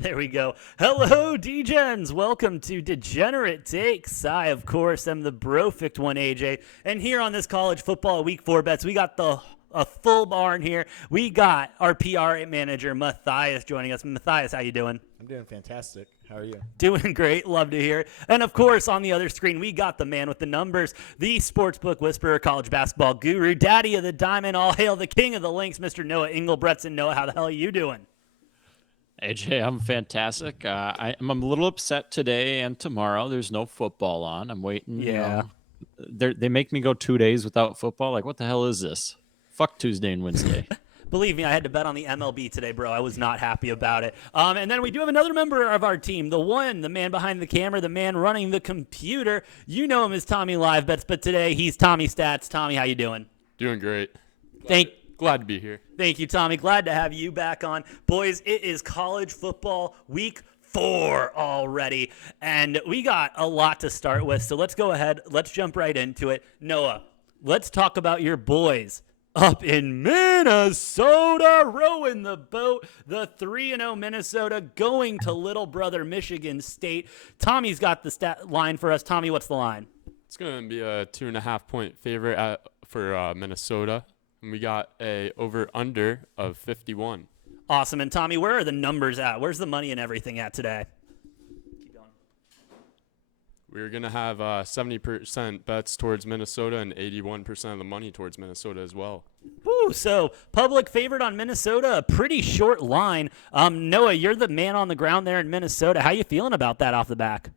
There we go. Hello, Degens. Welcome to Degenerate Takes. I, of course, am the brofict one, AJ. And here on this college football week 4 bets, we got a full barn here. We got our PR manager, Matthias, joining us. Matthias, how you doing? I'm doing fantastic. How are you? Doing great. Love to hear it. And, of course, on the other screen, we got the man with the numbers, the sportsbook whisperer, college basketball guru, daddy of the diamond, all hail the king of the links, Mr. Noah Engelbretson. Noah, how the hell are you doing? AJ, I'm fantastic. I'm a little upset today and tomorrow. There's no football on. I'm waiting. Yeah. They make me go 2 days without football. Like, what the hell is this? Fuck Tuesday and Wednesday. Believe me, I had to bet on the MLB today, bro. I was not happy about it. And then we do have another member of our team, the man behind the camera, the man running the computer. You know him as Tommy Live Bets, but today he's Tommy Stats. Tommy, how you doing? Doing great. Glad to be here. Thank you, Tommy. Glad to have you back on. Boys, it is college football week 4 already, and we got a lot to start with, so let's go ahead. Let's jump right into it. Noah, let's talk about your boys up in Minnesota, rowing the boat, the 3-0 Minnesota going to little brother Michigan State. Tommy's got the stat line for us. Tommy, what's the line? It's going to be a 2.5 point favorite for Minnesota. And we got a over-under of 51. Awesome. And Tommy, where are the numbers at? Where's the money and everything at today? Keep going. We're going to have 70% bets towards Minnesota and 81% of the money towards Minnesota as well. Woo, so public favorite on Minnesota, a pretty short line. Noah, you're the man on the ground there in Minnesota. How you feeling about that off the back?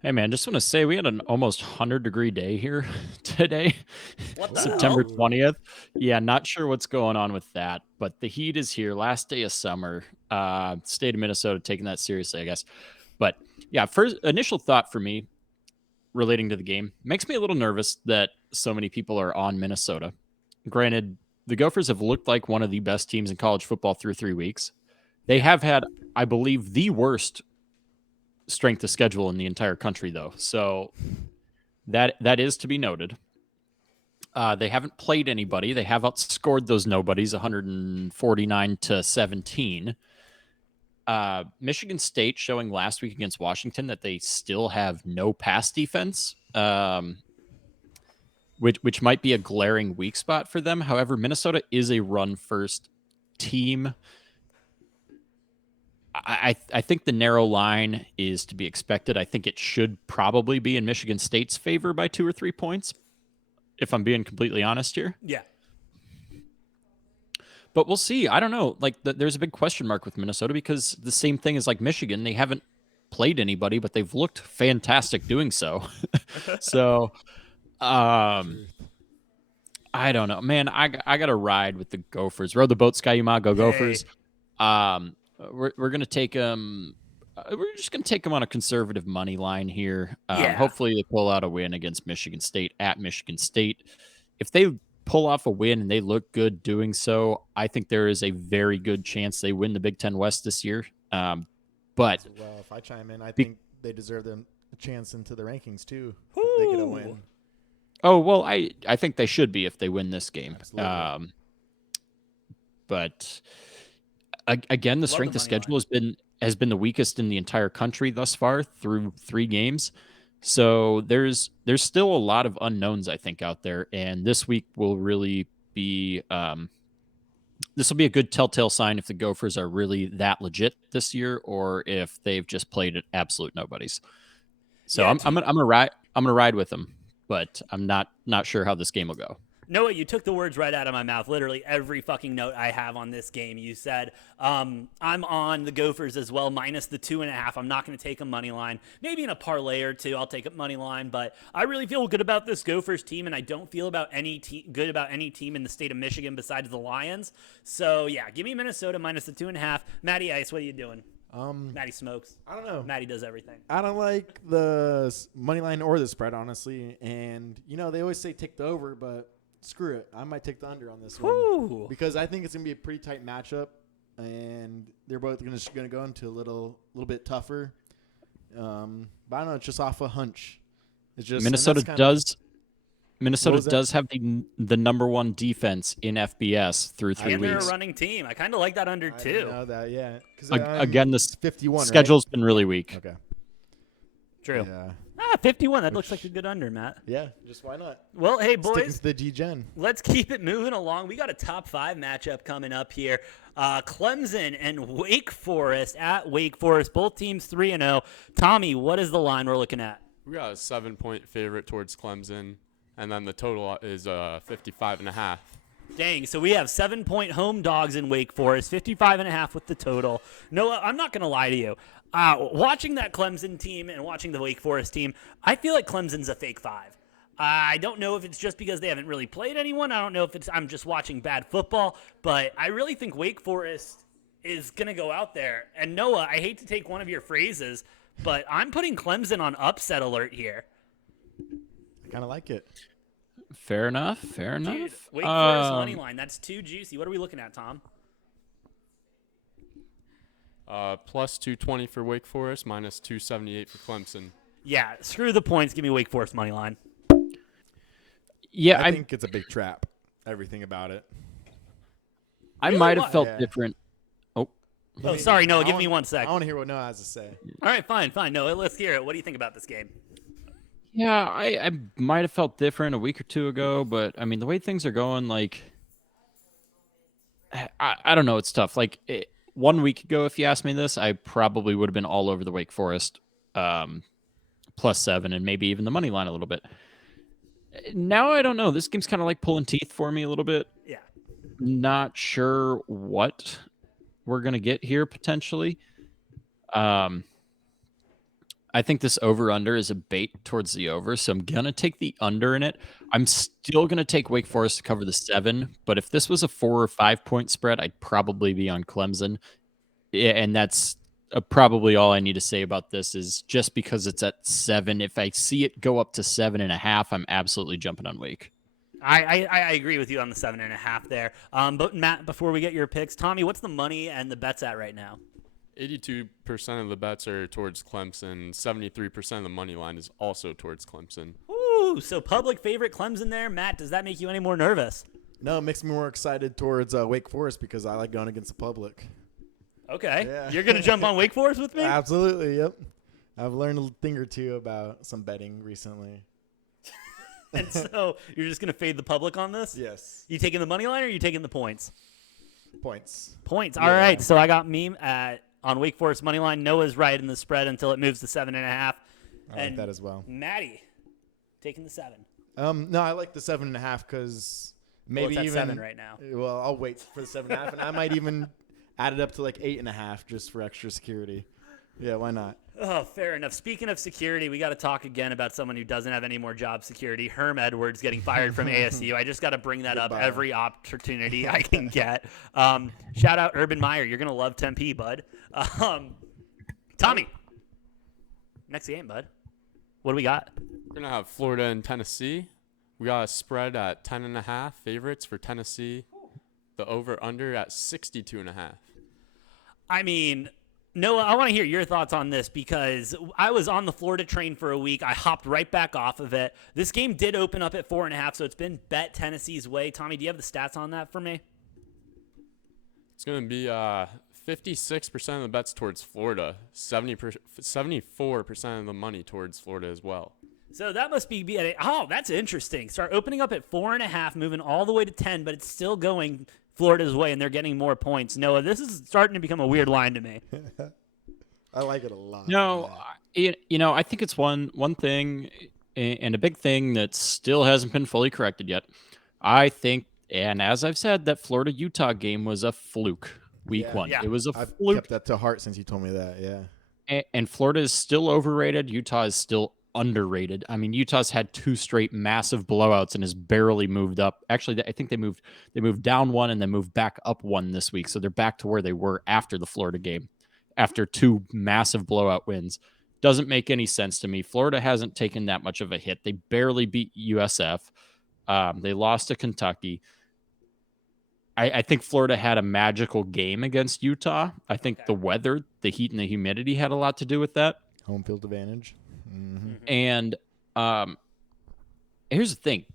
Hey, man, just want to say we had an almost 100-degree day here today. What the September hell? 20th. Yeah, not sure what's going on with that, but the heat is here. Last day of summer. State of Minnesota taking that seriously, I guess. But yeah, first initial thought for me relating to the game makes me a little nervous that so many people are on Minnesota. Granted, the Gophers have looked like one of the best teams in college football through 3 weeks. They have had, I believe, the worst strength of schedule in the entire country, though. So that is to be noted. They haven't played anybody. They have outscored those nobodies 149-17. Michigan State showing last week against Washington that they still have no pass defense, which might be a glaring weak spot for them. However, Minnesota is a run-first team. I think the narrow line is to be expected. I think it should probably be in Michigan State's favor by 2 or 3 points, if I'm being completely honest here. Yeah. But we'll see. I don't know. Like, there's a big question mark with Minnesota because the same thing as like Michigan. They haven't played anybody, but they've looked fantastic doing so. So, I don't know. Man, I got to ride with the Gophers. Row the boat, Skyuma, go Gophers. We're going to take them. We're just going to take them on a conservative money line here. Hopefully they pull out a win against Michigan State at Michigan State. If they pull off a win and they look good doing so, I think there is a very good chance they win the Big Ten West this year. But Well, if I chime in, I think they deserve them a chance into the rankings too. If they get a win. oh well, I think they should be if they win this game. Absolutely. But again, the Love strength the of money schedule has been the weakest in the entire country thus far through 3 games. So there's still a lot of unknowns, I think, out there, and this week will really be this will be a good telltale sign if the Gophers are really that legit this year, or if they've just played at absolute nobodies. So Yeah, I'm gonna ride with them, but I'm not sure how this game will go. Noah, you took the words right out of my mouth. Literally every fucking note I have on this game, you said. I'm on the Gophers as well, minus the 2.5. I'm not going to take a money line. Maybe in a parlay or two, I'll take a money line. But I really feel good about this Gophers team, and I don't feel good about any team in the state of Michigan besides the Lions. So yeah, give me Minnesota minus the 2.5. Matty Ice, what are you doing? Matty smokes. I don't know. Matty does everything. I don't like the money line or the spread, honestly. And they always say take the over, but screw it. I might take the under on this one because I think it's gonna be a pretty tight matchup, and they're both gonna go into a little bit tougher. But I don't know. It's just off a hunch. It's just Minnesota Minnesota was that? does have the number 1 defense in FBS through 3 And they're a weeks. running team. I kind of like that under I didn't too. know that. Yeah. Because Again, this 51. schedule's been really weak. Right? Okay. True. Yeah. 51. That looks like a good under, Matt. Yeah. Just why not? Well, hey, Sticking boys. to the Degen. Let's keep it moving along. We got a top 5 matchup coming up here. Clemson and Wake Forest at Wake Forest. Both teams 3-0. Tommy, what is the line we're looking at? We got a 7-point favorite towards Clemson, and then the total is 55.5. Dang, so we have 7-point home dogs in Wake Forest, 55.5 with the total. Noah, I'm not going to lie to you. Watching that Clemson team and watching the Wake Forest team, I feel like Clemson's a fake 5. I don't know if it's just because they haven't really played anyone. I don't know if I'm just watching bad football, but I really think Wake Forest is going to go out there. And Noah, I hate to take one of your phrases, but I'm putting Clemson on upset alert here. I kind of like it. Fair enough. Fair enough. Dude, Wake Forest money line. That's too juicy. What are we looking at, Tom? Plus 220 for Wake Forest, minus 278 for Clemson. Yeah, screw the points. Give me Wake Forest money line. Yeah, I think it's a big trap. Everything about it. I Really? might have Why? felt Yeah. different. Oh, Oh, sorry, Noah. I Give wanna- me 1 I sec. want to hear what Noah has to say. All right, fine. Noah, let's hear it. What do you think about this game? yeah, I might have felt different a week or two ago, but I mean, the way things are going, like, I don't know. It's tough. Like, 1 week ago, if you asked me this, I probably would have been all over the Wake Forest +7 and maybe even the money line a little bit. Now I don't know. This game's kind of like pulling teeth for me a little bit. Yeah. Not sure what we're gonna get here potentially. I think this over-under is a bait towards the over, so I'm gonna take the under in it. I'm still gonna take Wake Forest to cover the 7, but if this was a 4 or 5 point spread, I'd probably be on Clemson. Yeah, and that's probably all I need to say about this is just because it's at 7. If I see it go up to 7.5, I'm absolutely jumping on Wake. I agree with you on the 7.5 there. But Matt, before we get your picks, Tommy, what's the money and the bets at right now? 82% of the bets are towards Clemson. 73% of the money line is also towards Clemson. Ooh, so public favorite Clemson there. Matt, does that make you any more nervous? No, it makes me more excited towards Wake Forest because I like going against the public. Okay. Yeah. You're going to jump on Wake Forest with me? Absolutely, yep. I've learned a thing or two about some betting recently. And so you're just going to fade the public on this? Yes. You taking the money line or you taking the points? Points. Points. Yeah. All right. So I got me on Wake Forest money line. Noah's right in the spread until it moves to 7.5. I like that as well. Maddie taking the 7. No, I like the 7.5 because maybe it's at even 7 right now. Well, I'll wait for the 7.5, and I might even add it up to like 8.5 just for extra security. Yeah, why not? Oh, fair enough. Speaking of security, we got to talk again about someone who doesn't have any more job security. Herm Edwards getting fired from ASU. I just got to bring that up Goodbye. every opportunity I can get. Shout out Urban Meyer. You're going to love Tempe, bud. Tommy, next game, bud. What do we got? We're going to have Florida and Tennessee. We got a spread at 10.5 favorites for Tennessee. The over-under at 62.5. I mean, Noah, I want to hear your thoughts on this because I was on the Florida train for a week. I hopped right back off of it. This game did open up at 4.5, so it's been bet Tennessee's way. Tommy, do you have the stats on that for me? It's going to be 56% of the bets towards Florida, 74% of the money towards Florida as well. So that must be that's interesting. Start opening up at 4.5, moving all the way to 10, but it's still going Florida's way, and they're getting more points. Noah, this is starting to become a weird line to me. I like it a lot. No, I think it's one thing and a big thing that still hasn't been fully corrected yet. I think, and as I've said, that Florida-Utah game was a fluke week 1. Yeah. It was a I've fluke. kept that to heart since you told me that. Yeah. And Florida is still overrated. Utah is still underrated. I mean, Utah's had 2 straight massive blowouts and has barely moved up. Actually, I think they moved down 1 and then moved back up 1 this week. So they're back to where they were after the Florida game, after 2 massive blowout wins. Doesn't make any sense to me. Florida hasn't taken that much of a hit. They barely beat USF. They lost to Kentucky. I think Florida had a magical game against Utah. I think the weather, the heat, and the humidity had a lot to do with that. Home field advantage. Mm-hmm. And here's the thing.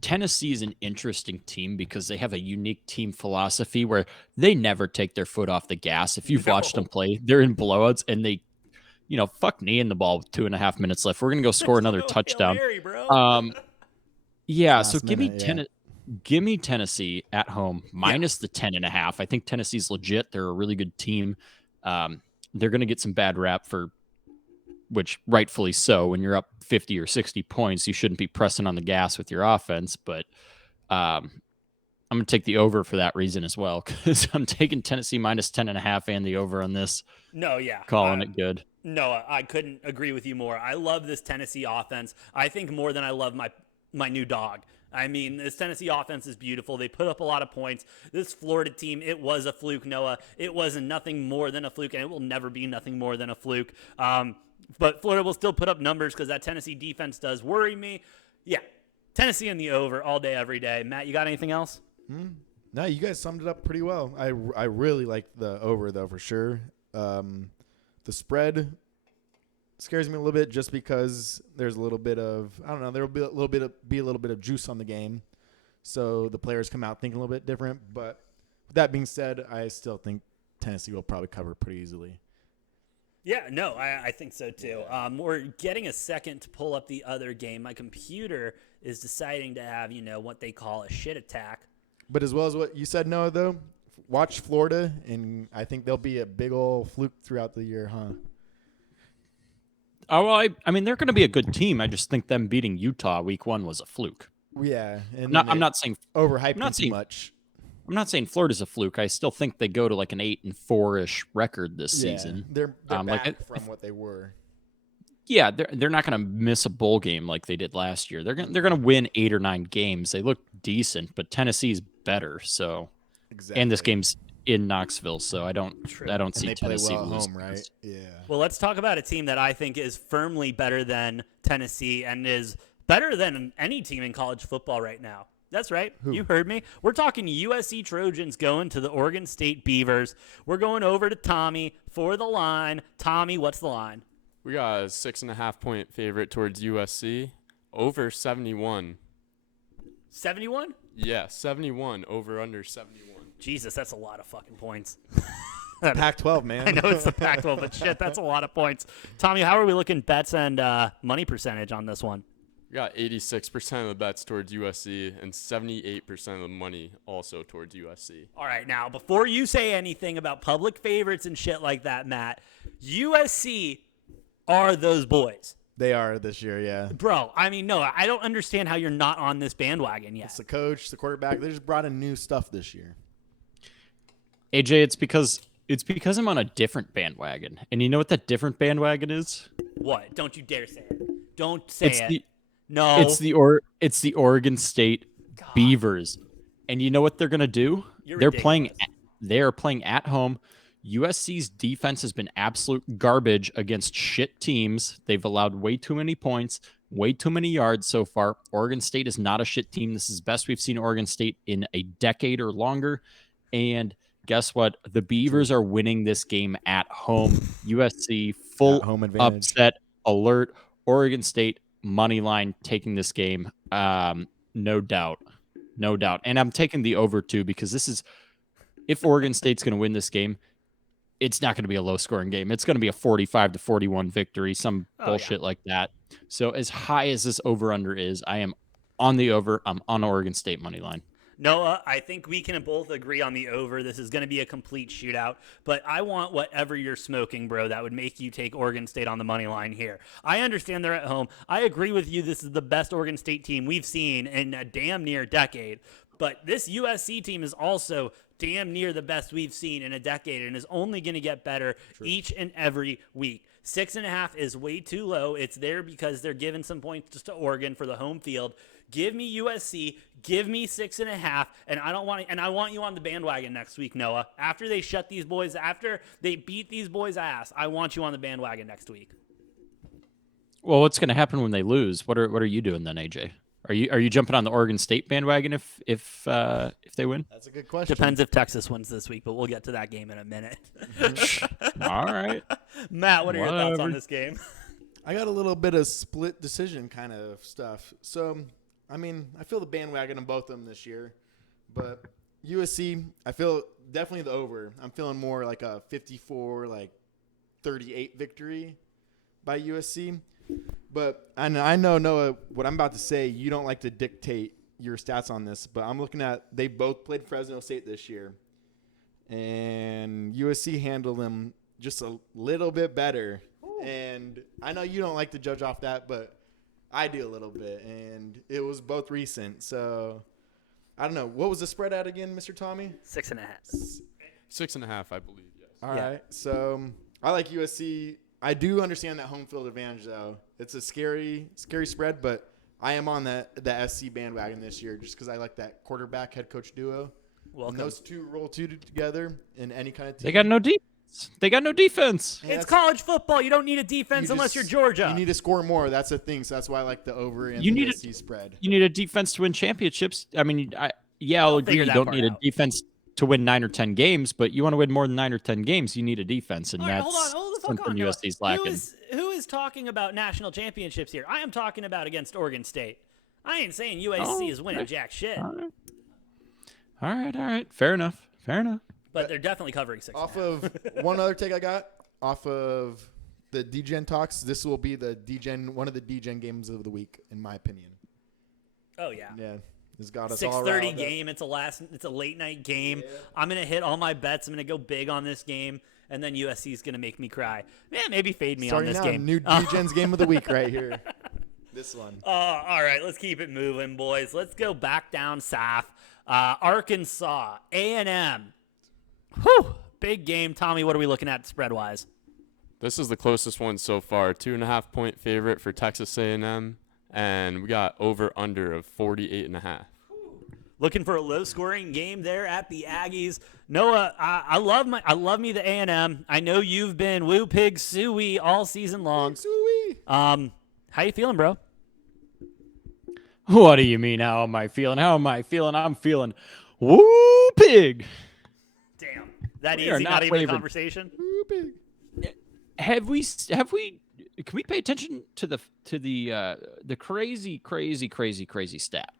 Tennessee is an interesting team because they have a unique team philosophy where they never take their foot off the gas. If you've watched them play, they're in blowouts and they, fuck knee in the ball with 2.5 minutes left. We're going to go score another touchdown. Hail Mary, bro. Yeah, so Last minute, yeah. give me Tennessee at home minus the 10.5. I think Tennessee's legit. They're a really good team. They're going to get some bad rap which rightfully so. When you're up 50 or 60 points, you shouldn't be pressing on the gas with your offense. But I'm going to take the over for that reason as well, because I'm taking Tennessee minus 10.5 and the over on this. No, yeah. Calling it good. No, I couldn't agree with you more. I love this Tennessee offense. I think more than I love my new dog. I mean, this Tennessee offense is beautiful. They put up a lot of points. This Florida team, it was a fluke, Noah. It was nothing more than a fluke, and it will never be nothing more than a fluke. But Florida will still put up numbers because that Tennessee defense does worry me. Yeah, Tennessee in the over all day, every day. Matt, you got anything else? No, you guys summed it up pretty well. I really like the over, though, for sure. The spread scares me a little bit just because there's a little bit of, I don't know, there will be a little bit of juice on the game. So the players come out thinking a little bit different. But with that being said, I still think Tennessee will probably cover pretty easily. Yeah, no, I think so too. We're getting a second to pull up the other game. My computer is deciding to have, what they call a shit attack. But as well as what you said, Noah, though, watch Florida, and I think they'll be a big old fluke throughout the year, huh? Oh, well, I mean, they're going to be a good team. I just think them beating Utah week 1 was a fluke. Yeah. And I'm not saying overhyping too much. I'm not saying Florida's a fluke. I still think they go to like an 8-4-ish record this season. They're back from what they were. Yeah, they're not going to miss a bowl game like they did last year. They're going to win 8 or 9 games. They look decent, but Tennessee's better. So, exactly. And this game's in Knoxville, so I don't see they Tennessee play well at losing. home, right? Yeah. Well, let's talk about a team that I think is firmly better than Tennessee and is better than any team in college football right now. That's right. Who? You heard me. We're talking USC Trojans going to the Oregon State Beavers. We're going over to Tommy for the line. Tommy, what's the line? We got a 6.5-point favorite towards USC. Over 71. 71? Yeah, 71. Over under 71. Jesus, that's a lot of fucking points. Pac-12, man. I know it's the Pac-12, but shit, that's a lot of points. Tommy, how are we looking bets and money percentage on this one? We got 86% of the bets towards USC and 78% of the money also towards USC. All right, now, before you say anything about public favorites and shit like that, Matt, USC are those boys. They are this year, yeah. Bro, I mean, no, I don't understand how you're not on this bandwagon yet. It's the coach, the quarterback. They just brought in new stuff this year. AJ, it's because I'm on a different bandwagon. And you know what that different bandwagon is? What? Don't you dare say it. Don't say it. No. It's the Oregon State Beavers. And you know what they're going to do? They are playing at home. USC's defense has been absolute garbage against shit teams. They've allowed way too many points, way too many yards so far. Oregon State is not a shit team. This is the best we've seen Oregon State in a decade or longer. And guess what? The Beavers are winning this game at home. USC full home advantage. Upset alert. Oregon State money line taking this game. No doubt. And I'm taking the over too, because if Oregon State's going to win this game, it's not going to be a low-scoring game. It's going to be a 45-41 victory, some bullshit like that. So as high as this over-under is, I am on the over. I'm on Oregon State money line. Noah, I think we can both agree on the over. This is going to be a complete shootout, but I want whatever you're smoking, bro, that would make you take Oregon State on the money line here. I understand they're at home. I agree with you. This is the best Oregon State team we've seen in a damn near decade, but this USC team is also damn near the best we've seen in a decade and is only going to get better each and every week. 6.5 is way too low. It's there because they're giving some points just to Oregon for the home field. Give me USC. Give me 6.5, and I want you on the bandwagon next week, Noah. After they beat these boys' ass, I want you on the bandwagon next week. Well, what's going to happen when they lose? What are you doing then, AJ? Are you jumping on the Oregon State bandwagon if they win? That's a good question. Depends if Texas wins this week, but we'll get to that game in a minute. All right. Matt, what are your thoughts on this game? I got a little bit of split decision kind of stuff. So I mean, I feel the bandwagon on both of them this year. But USC, I feel definitely the over. I'm feeling more like a 54, 38 victory by USC. But I know, Noah, what I'm about to say, you don't like to dictate your stats on this, but I'm looking at they both played Fresno State this year. And USC handled them just a little bit better. Ooh. And I know you don't like to judge off that, but I do a little bit. And it was both recent. So, I don't know. What was the spread at again, Mr. Tommy? 6.5. 6.5, I believe, yes. All right. So, I like USC. I do understand that home field advantage, though. It's a scary spread, but I am on the SC bandwagon this year just because I like that quarterback head coach duo. Welcome. And those two roll together in any kind of team. They got no defense. Yeah, it's college football. You don't need a defense unless you're Georgia. You need to score more. That's the thing. So that's why I like the over and the USC spread. You need a defense to win championships. I mean, I'll agree you don't need a defense to win 9 or 10 games, but you want to win more than 9 or 10 games, you need a defense, and that's something USC's lacking. Who is talking about national championships here? I am talking about against Oregon State. I ain't saying USC is winning jack shit. All right. Fair enough. But they're definitely covering 6. Off of one other take I got, off of the Degen talks, this will be one of the Degen games of the week, in my opinion. Oh, yeah. Yeah. It's got us all 6:30 game. It's a late night game. Yeah. I'm going to hit all my bets. I'm going to go big on this game, and then USC is going to make me cry. Yeah, maybe fade me on this game. New Degen's game of the week right here. This one. All right, let's keep it moving, boys. Let's go back down south. Arkansas, A&M. Whew, big game. Tommy, what are we looking at spread-wise? This is the closest one so far. 2.5-point favorite for Texas A&M, and we got over/under of 48.5. Looking for a low-scoring game there at the Aggies. Noah, I love me the A&M. I know you've been woo pig suey all season long. Suey. How you feeling, bro? What do you mean? How am I feeling? I'm feeling woo pig. Damn, that easy? Not even a conversation. Woo pig. Have we? Can we pay attention to the crazy stat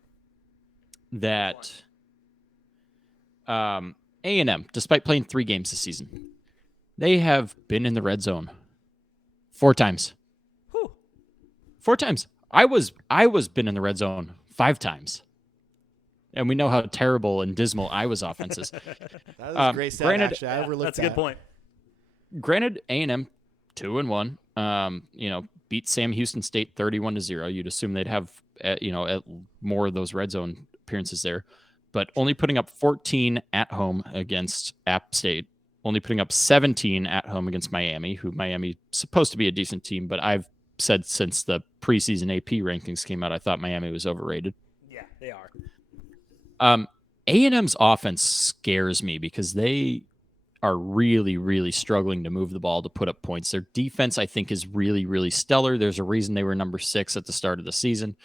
that A&M, despite playing 3 games this season, they have been in the red zone 4 times. Whew. 4 times. I was been in the red zone 5 times. And we know how terrible and dismal Iowa's offense is. That was a great stat, actually. I overlooked that's a good point. Granted, A&M 2-1. Beat Sam Houston State 31-0. You'd assume they'd have more of those red zone appearances there, but only putting up 14 at home against App State. Only putting up 17 at home against Miami, who Miami's supposed to be a decent team, but I've said since the preseason AP rankings came out, I thought Miami was overrated. Yeah, they are. A&M's offense scares me because they are really, really struggling to move the ball to put up points. Their defense, I think, is really, really stellar. There's a reason they were number 6 at the start of the season.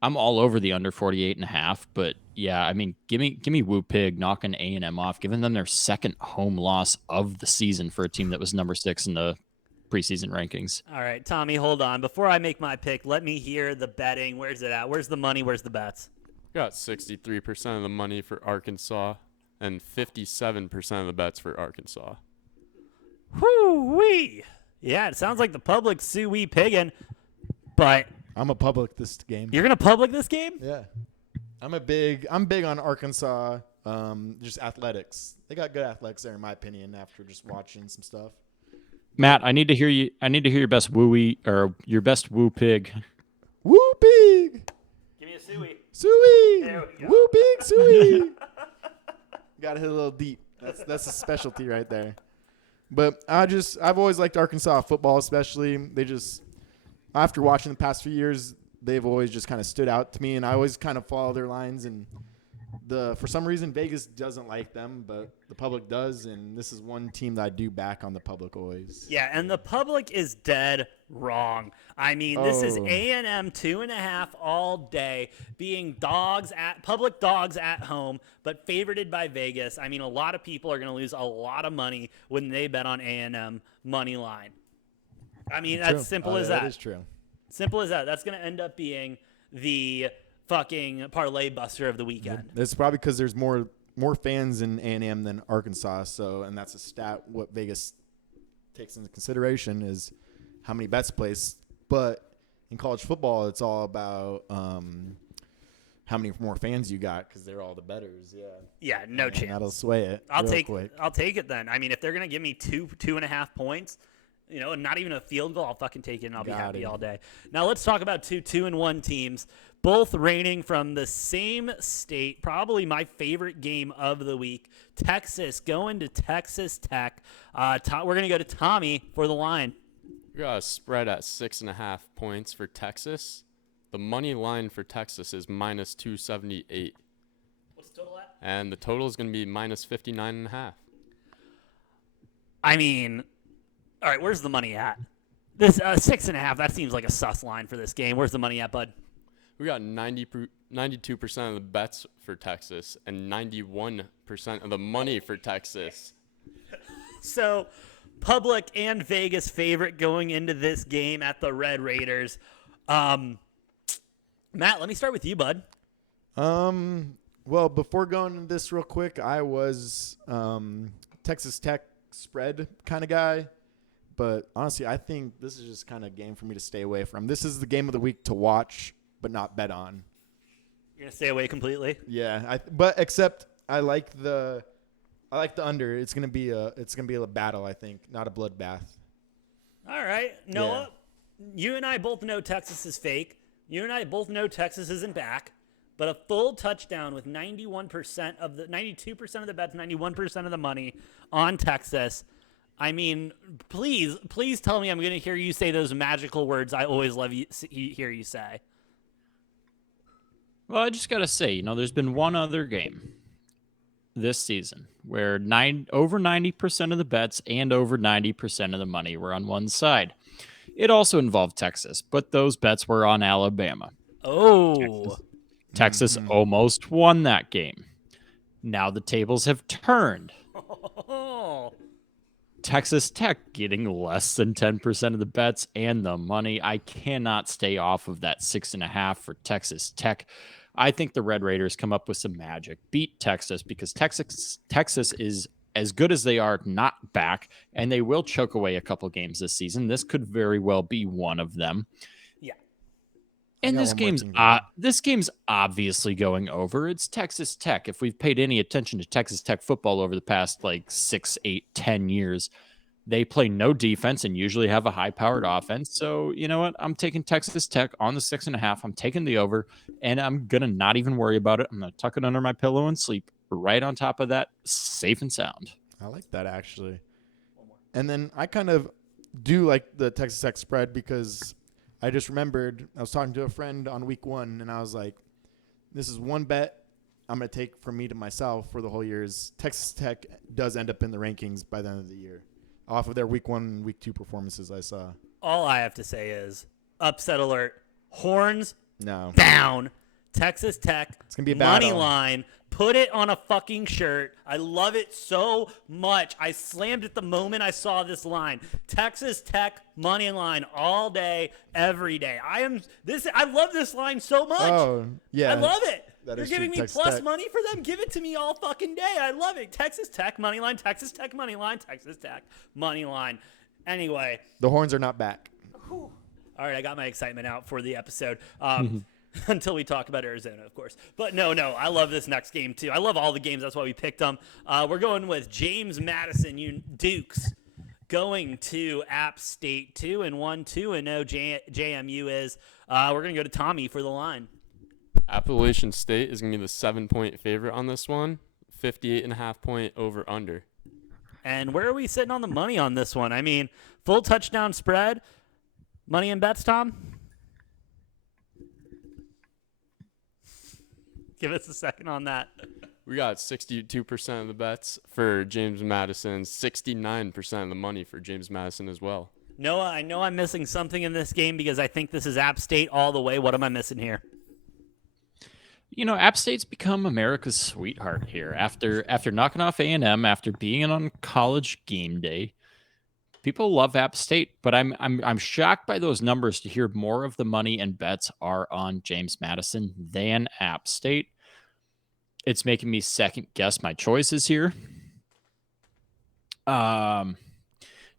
I'm all over the under 48.5, but yeah, I mean, give me Woo Pig knocking A&M off, giving them their second home loss of the season for a team that was number 6 in the preseason rankings. All right, Tommy, hold on. Before I make my pick, let me hear the betting. Where's it at? Where's the money? Where's the bets? Got 63% of the money for Arkansas and 57% of the bets for Arkansas. Whoo-wee. Yeah, it sounds like the public's suey pigging, but I'm a public this game. You're gonna public this game? Yeah. I'm big on Arkansas. Just athletics. They got good athletics there, in my opinion. After just watching some stuff. Matt, I need to hear you. I need to hear your best wooey or your best woo pig. Woo pig. Give me a suey. Suey. There we go. Woo pig suey. Got to hit a little deep. That's a specialty right there. But I've always liked Arkansas football, especially. After watching the past few years, they've always just kind of stood out to me, and I always kind of follow their lines. And for some reason, Vegas doesn't like them, but the public does, and this is one team that I do back on the public always. Yeah, and the public is dead wrong. I mean, this is A&M 2.5 all day, being public dogs at home, but favorited by Vegas. I mean, a lot of people are going to lose a lot of money when they bet on A&M money line. I mean, that's simple as that. That is true. Simple as that. That's going to end up being the fucking parlay buster of the weekend. It's probably because there's more fans in A&M than Arkansas. So, and that's a stat what Vegas takes into consideration is how many bets placed. But in college football, it's all about how many more fans you got because they're all the bettors. Yeah. Yeah, no chance. That'll sway it. I'll take quick. it then. I mean, if they're gonna give me 2.5 points, and not even a field goal, I'll fucking take it and I'll be happy all day. Now let's talk about 2-2-1 teams, both reigning from the same state. Probably my favorite game of the week. Texas going to Texas Tech. We're gonna go to Tommy for the line. We got a spread at 6.5 points for Texas. The money line for Texas is minus 278. What's the total at? And the total is going to be minus 59.5. I mean, all right, where's the money at? This 6.5, that seems like a sus line for this game. Where's the money at, bud? We got 92% of the bets for Texas and 91% of the money for Texas. So, public and Vegas favorite going into this game at the Red Raiders. Matt, let me start with you, bud. Well, before going into this real quick, I was Texas Tech spread kind of guy. But honestly, I think this is just kind of a game for me to stay away from. This is the game of the week to watch, but not bet on. You're gonna stay away completely? Yeah, but except I like the under. It's gonna be a battle, I think, not a bloodbath. All right, Noah, you and I both know Texas is fake. You and I both know Texas isn't back. But a full touchdown with 92% of the bets, 91% of the money on Texas. I mean, please tell me I'm going to hear you say those magical words I always love hear you say. Well, I just got to say, there's been one other game this season where over 90% of the bets and over 90% of the money were on one side. It also involved Texas, but those bets were on Alabama. Oh. Texas almost won that game. Now the tables have turned. Texas Tech getting less than 10% of the bets and the money. I cannot stay off of that 6.5 for Texas Tech. I think the Red Raiders come up with some magic, beat Texas because Texas is as good as they are not back, and they will choke away a couple games this season. This could very well be one of them. Yeah. And this game's obviously going over. It's Texas Tech. If we've paid any attention to Texas Tech football over the past 6, 8, 10 years, they play no defense and usually have a high-powered offense. So, you know what? I'm taking Texas Tech on the 6.5. I'm taking the over, and I'm going to not even worry about it. I'm going to tuck it under my pillow and sleep right on top of that, safe and sound. I like that, actually. And then I kind of do like the Texas Tech spread because I just remembered I was talking to a friend on week 1, and I was like, this is one bet I'm going to take from me to myself for the whole year is Texas Tech does end up in the rankings by the end of the year off of their week 1 and week 2 performances I saw. All I have to say is upset alert. Horns down. Texas Tech. It's going to be a money battle. line. Put it on a fucking shirt. I love it so much. I slammed it the moment I saw this line. Texas Tech money line all day, every day. I love this line so much. Oh, yeah. I love it. That You're giving true. me Texas plus Tech. money for them. Give it to me all fucking day. I love it. Texas Tech money line. Texas Tech money line. Texas Tech money line. Anyway. The Horns are not back. All right, I got my excitement out for the episode. Until we talk about Arizona, of course. But no, I love this next game, too. I love all the games. That's why we picked them. We're going with James Madison Dukes going to App State 2-1, 2-0. JMU is. We're going to go to Tommy for the line. Appalachian State is going to be the 7-point favorite on this one. 58.5 point over under. And where are we sitting on the money on this one? I mean, full touchdown spread. Money and bets, Tom? Give us a second on that. We got 62% of the bets for James Madison, 69% of the money for James Madison as well. Noah, I know I'm missing something in this game because I think this is App State all the way. What am I missing here? App State's become America's sweetheart here. After knocking off A&M, after being on College game day, People love App State, but I'm shocked by those numbers to hear more of the money and bets are on James Madison than App State. It's making me second guess my choices here. Damn,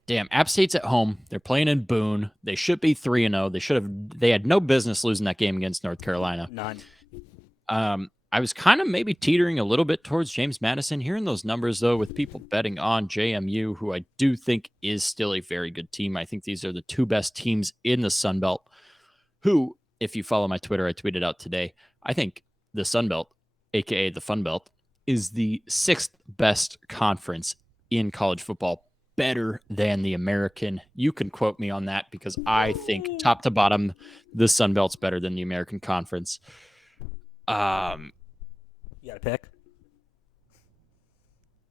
App State's at home. They're playing in Boone. They should be 3-0. They had no business losing that game against North Carolina. None. I was kind of maybe teetering a little bit towards James Madison. Hearing those numbers, though, with people betting on JMU, who I do think is still a very good team. I think these are the two best teams in the Sun Belt, who, if you follow my Twitter, I tweeted out today, I think the Sun Belt, a.k.a. the Fun Belt, is the 6th best conference in college football, better than the American. You can quote me on that because I think top to bottom, the Sun Belt's better than the American Conference. You got a pick?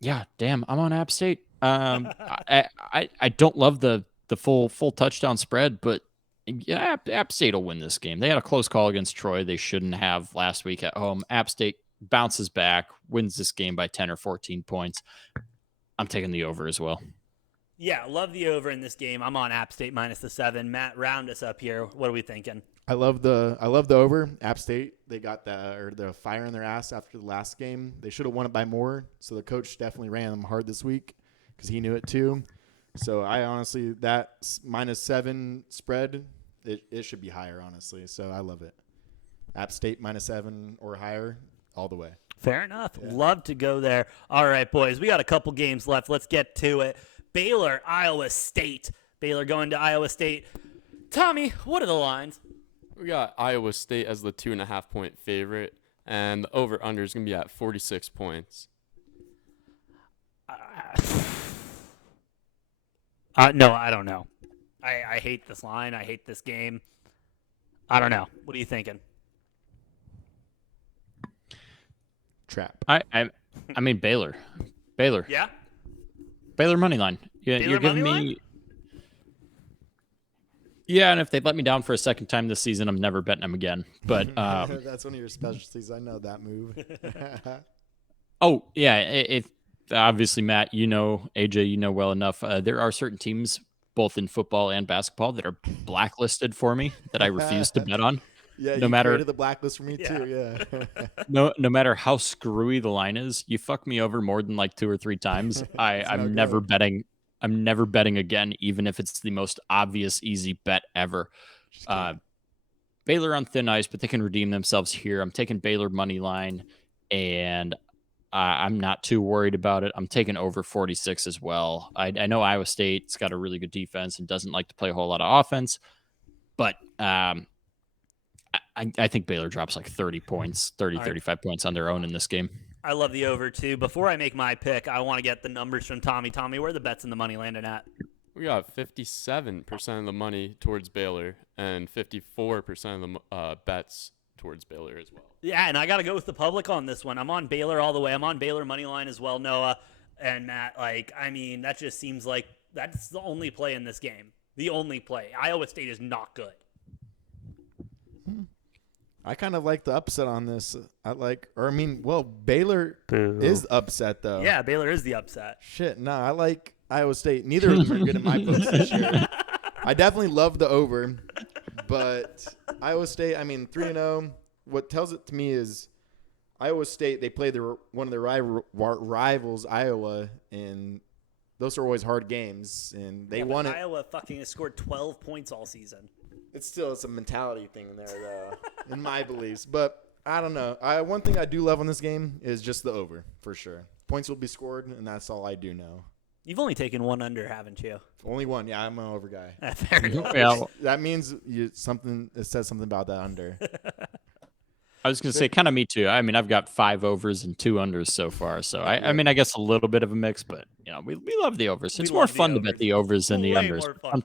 Yeah, damn, I'm on App State. I don't love the full touchdown spread, but yeah, App State will win this game. They had a close call against Troy. They shouldn't have last week at home. App State bounces back, wins this game by 10 or 14 points. I'm taking the over as well. Yeah, love the over in this game. I'm on App State minus the 7. Matt, round us up here. What are we thinking? I love the over. App State, they got the fire in their ass after the last game. They should have won it by more. So the coach definitely ran them hard this week because he knew it too. So I honestly, that -7 spread, it should be higher, honestly. So I love it. App State -7 or higher all the way. Fair enough. Yeah. Love to go there. All right, boys, we got a couple games left. Let's get to it. Baylor, Iowa State. Baylor going to Iowa State. Tommy, what are the lines? We got Iowa State as the 2.5-point favorite, and the over/under is going to be at 46 points. No, I don't know. I hate this line. I hate this game. I don't know. What are you thinking? Trap. I mean Baylor. Yeah? Baylor money line. Yeah, Baylor you're giving money me. line? Yeah, and if they let me down for a second time this season, I'm never betting them again. But That's one of your specialties. I know that move. oh yeah, it obviously Matt, you know, AJ, you know well enough. There are certain teams, both in football and basketball, that are blacklisted for me that I refuse to bet on. Yeah, No you matter- created the blacklist for me too. Yeah. No matter how screwy the line is, you fuck me over more than like 2 or 3 times. I'm never betting. I'm never betting again, even if it's the most obvious, easy bet ever. Baylor on thin ice, but they can redeem themselves here. I'm taking Baylor money line, and I'm not too worried about it. I'm taking over 46 as well. I know Iowa State's got a really good defense and doesn't like to play a whole lot of offense, but I think Baylor drops like 30 points, 35 points on their own in this game. I love the over, too. Before I make my pick, I want to get the numbers from Tommy. Tommy, where are the bets in the money landing at? We got 57% of the money towards Baylor and 54% of the bets towards Baylor as well. Yeah, and I got to go with the public on this one. I'm on Baylor all the way. I'm on Baylor money line as well, Noah and Matt. That just seems like that's the only play in this game. The only play. Iowa State is not good. I kind of like the upset on this. Baylor is upset though. Yeah, Baylor is the upset. Shit, no, I like Iowa State. Neither of them are good in my books this year. I definitely love the over, but Iowa State, 3-0. What tells it to me is Iowa State, they play one of their rivals, Iowa, and those are always hard games, and they won it. Iowa fucking has scored 12 points all season. It's a mentality thing there, though, in my beliefs. But I don't know. One thing I do love on this game is just the over, for sure. Points will be scored, and that's all I do know. You've only taken one under, haven't you? Only one. Yeah, I'm an over guy. Fair enough. Yeah, That means it says something about that under. I was going to say kind of me too. I've got 5 overs and 2 unders so far. So I guess a little bit of a mix, but we love the overs. It's more fun to bet the overs than the Way unders. more fun.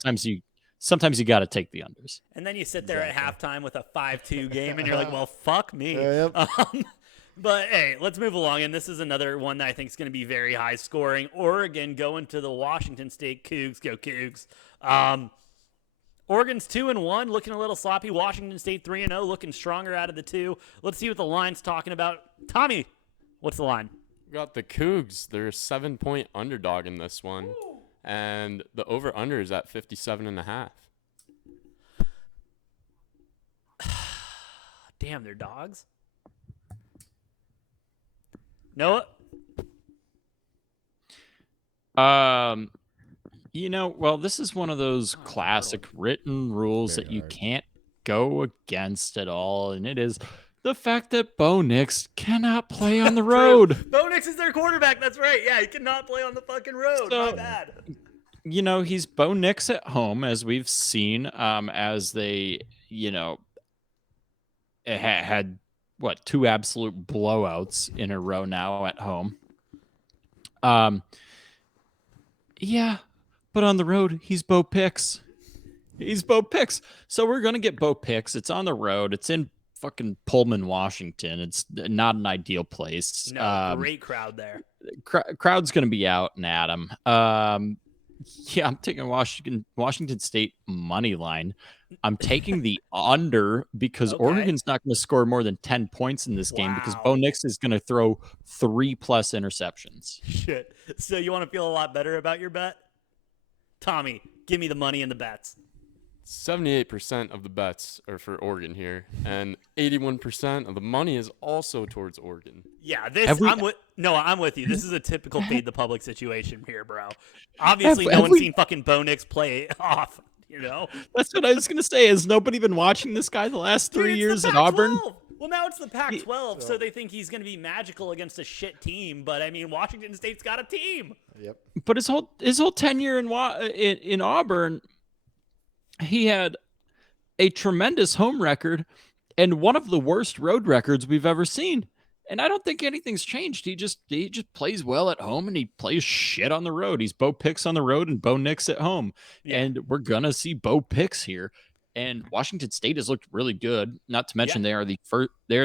Sometimes you got to take the unders. And then you sit there at halftime with a 5-2 game, and you're like, well, fuck me. Yep. But, hey, let's move along. And this is another one that I think is going to be very high scoring. Oregon going to the Washington State Cougs. Go Cougs. Oregon's 2-1, looking a little sloppy. Washington State 3-0, looking stronger out of the two. Let's see what the line's talking about. Tommy, what's the line? We got the Cougs. They're a 7-point underdog in this one. and the over-under is at 57.5. Damn, they're dogs. Noah? Well, this is one of those classic written rules Very that you hard. can't go against at all, and it is the fact that Bo Nix cannot play on the road. Bo Nix is their quarterback. That's right. Yeah, he cannot play on the fucking road. My So- bad. He's Bo Nix at home, as we've seen, as they, had what, 2 absolute blowouts in a row now at home. Yeah, but on the road, he's Bo Picks. He's Bo Picks. So we're gonna get Bo Picks. It's on the road. It's in fucking Pullman, Washington. It's not an ideal place. No, great crowd there. Crowd's gonna be out and at 'em. Yeah, I'm taking Washington State money line. I'm taking the under because Okay. Oregon's not going to score more than 10 points in this game because Wow. Bo Nix is going to throw 3+ interceptions. Shit. So you want to feel a lot better about your bet? Tommy, give me the money and the bets. 78% of the bets are for Oregon here, and 81% of the money is also towards Oregon. Yeah, this Have we- I'm with you. This is a typical fade the public situation here, bro. Obviously, no have one's we- seen fucking Bo Nix play off. That's what I was going to say. Has nobody been watching this guy the last 3 Dude, it's years the at Auburn? Pac-12. Well, now it's the Pac-12, so they think he's going to be magical against a shit team. But I mean, Washington State's got a team. Yep. But his whole tenure in Auburn, he had a tremendous home record and one of the worst road records we've ever seen. And I don't think anything's changed. He just plays well at home and he plays shit on the road. He's Bo Picks on the road and Bo Nix at home. Yeah. And we're gonna see Bo Picks here. And Washington State has looked really good. Not to mention they are the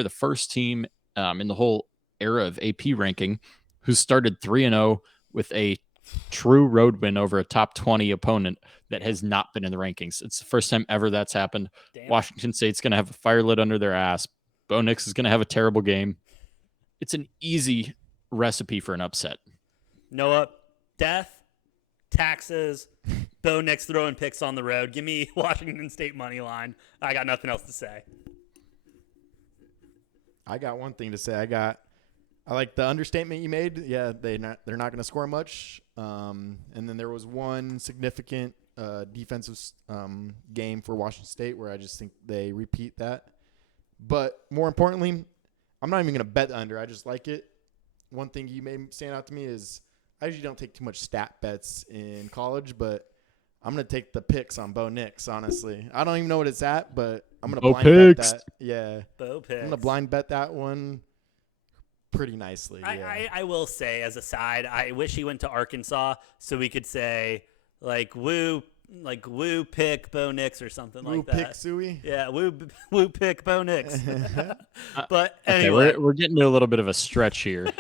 first team in the whole era of AP ranking who started 3-0 with a true road win over a top 20 opponent that has not been in the rankings. It's the first time ever that's happened. Damn. Washington State's going to have a fire lit under their ass. Bo Nix is going to have a terrible game. It's an easy recipe for an upset. Noah, death, taxes, Bo Nix throwing picks on the road. Give me Washington State money line. I got nothing else to say. I got one thing to say. I like the understatement you made. Yeah, they're not going to score much. And then there was one significant defensive game for Washington State where I just think they repeat that. But more importantly, I'm not even going to bet the under. I just like it. One thing you made stand out to me is I usually don't take too much stat bets in college, but I'm going to take the picks on Bo Nix, honestly. I don't even know what it's at, but I'm going to Bo blind bet Picks. that. Yeah. Bo Picks. I'm going to blind bet that one pretty nicely. Yeah. I will say, as a side, I wish he went to Arkansas so we could say, woo pick Bo Nix or something Woo like that. pick Suey. Yeah, woo pick Bo Nix. But Okay, anyway. we're getting to a little bit of a stretch here.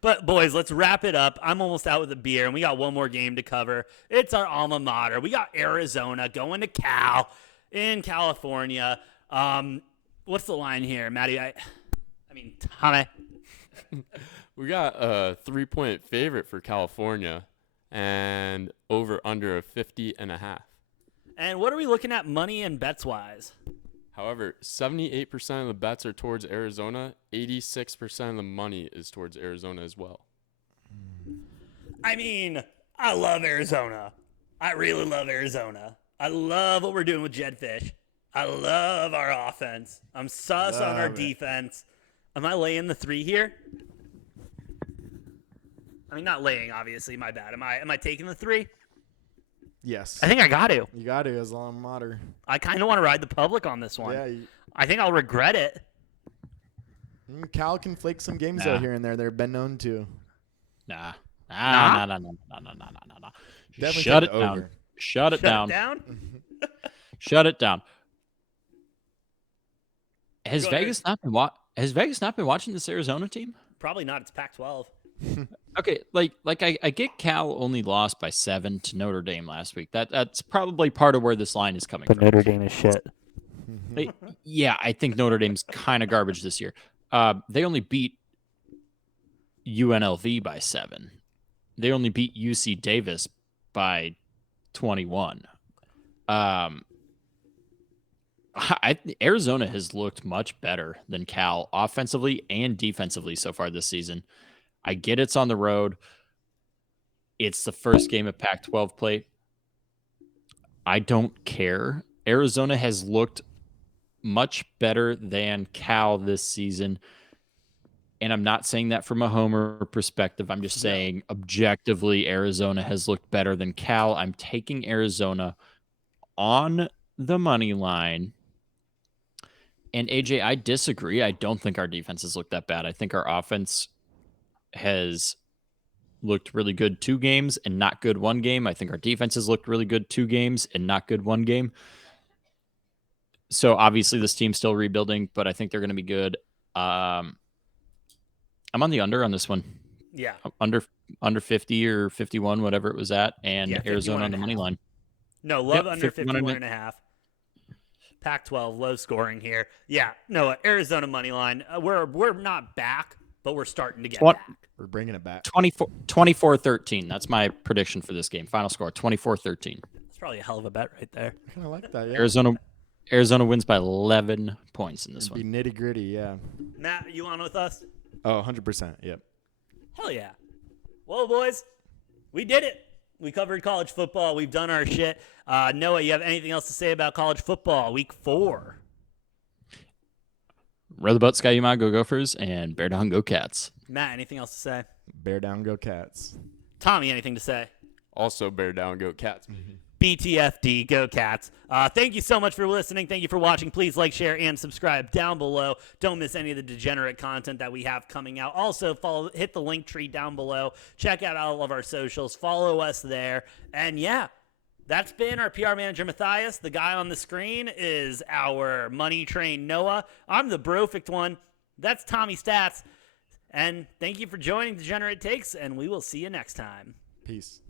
But, boys, let's wrap it up. I'm almost out with a beer, and we got one more game to cover. It's our alma mater. We got Arizona going to Cal in California. What's the line here, Maddie? Tommy. We got a 3-point favorite for California and over under of 50.5. And what are we looking at money and bets-wise? However, 78% of the bets are towards Arizona. 86% of the money is towards Arizona as well. I love Arizona. I really love Arizona. I love what we're doing with Jedfish. I love our offense. I'm sus on our Love it. defense. Am I laying the 3 here? Not laying, obviously. My bad. Am I taking the 3? Yes. I think I got to. You got to as alma mater. I kind of want to ride the public on this one. Yeah. I think I'll regret it. Cal can flake some games Nah. out here and there. They've been known to. Nah. Definitely Shut take it the down. over. Shut it down. Down? Shut it down. Has Go Vegas not been watching this Arizona team? Probably not. It's Pac-12. Okay, I get Cal only lost by 7 to Notre Dame last week. That's probably part of where this line is coming from. Notre Dame is shit. Yeah, I think Notre Dame's kind of garbage this year. They only beat UNLV by 7. they only beat UC Davis by 21. Arizona has looked much better than Cal offensively and defensively so far this season. I get it's on the road. It's the first game of Pac-12 play. I don't care. Arizona has looked much better than Cal this season. And I'm not saying that from a homer perspective. I'm just saying objectively, Arizona has looked better than Cal. I'm taking Arizona on the money line. And AJ, I disagree. I don't think our defense has looked that bad. I think our offense has looked really good 2 games and not good 1 game. I think our defense has looked really good 2 games and not good 1 game. So obviously this team's still rebuilding, but I think they're going to be good. I'm on the under on this one. Yeah. Under 50 or 51, whatever it was at, and Arizona on the money line. No, love under 51.5. Pac-12, low scoring here. Yeah, no, Arizona money line. We're not back, but we're starting to get back. We're bringing it back. 24-13. That's my prediction for this game. Final score, 24-13. That's probably a hell of a bet right there. I kind of like that, yeah. Arizona wins by 11 points in this one. Be nitty-gritty, yeah. Matt, you on with us? Oh, 100%, yep. Hell yeah. Well, boys, we did it. We covered college football. We've done our shit. Noah, you have anything else to say about college football? Week 4. Row the boat, Sky Yuma, go Gophers, and bear down, go Cats. Matt, anything else to say? Bear down, go Cats. Tommy, anything to say? Also bear down, go Cats. BTFD, go Cats. Thank you so much for listening. Thank you for watching. Please like, share, and subscribe down below. Don't miss any of the degenerate content that we have coming out. Also, hit the link tree down below. Check out all of our socials. Follow us there. And yeah, that's been our PR manager, Matthias. The guy on the screen is our money train, Noah. I'm the brofict one. That's Tommy Stats. And thank you for joining Degenerate Takes, and we will see you next time. Peace.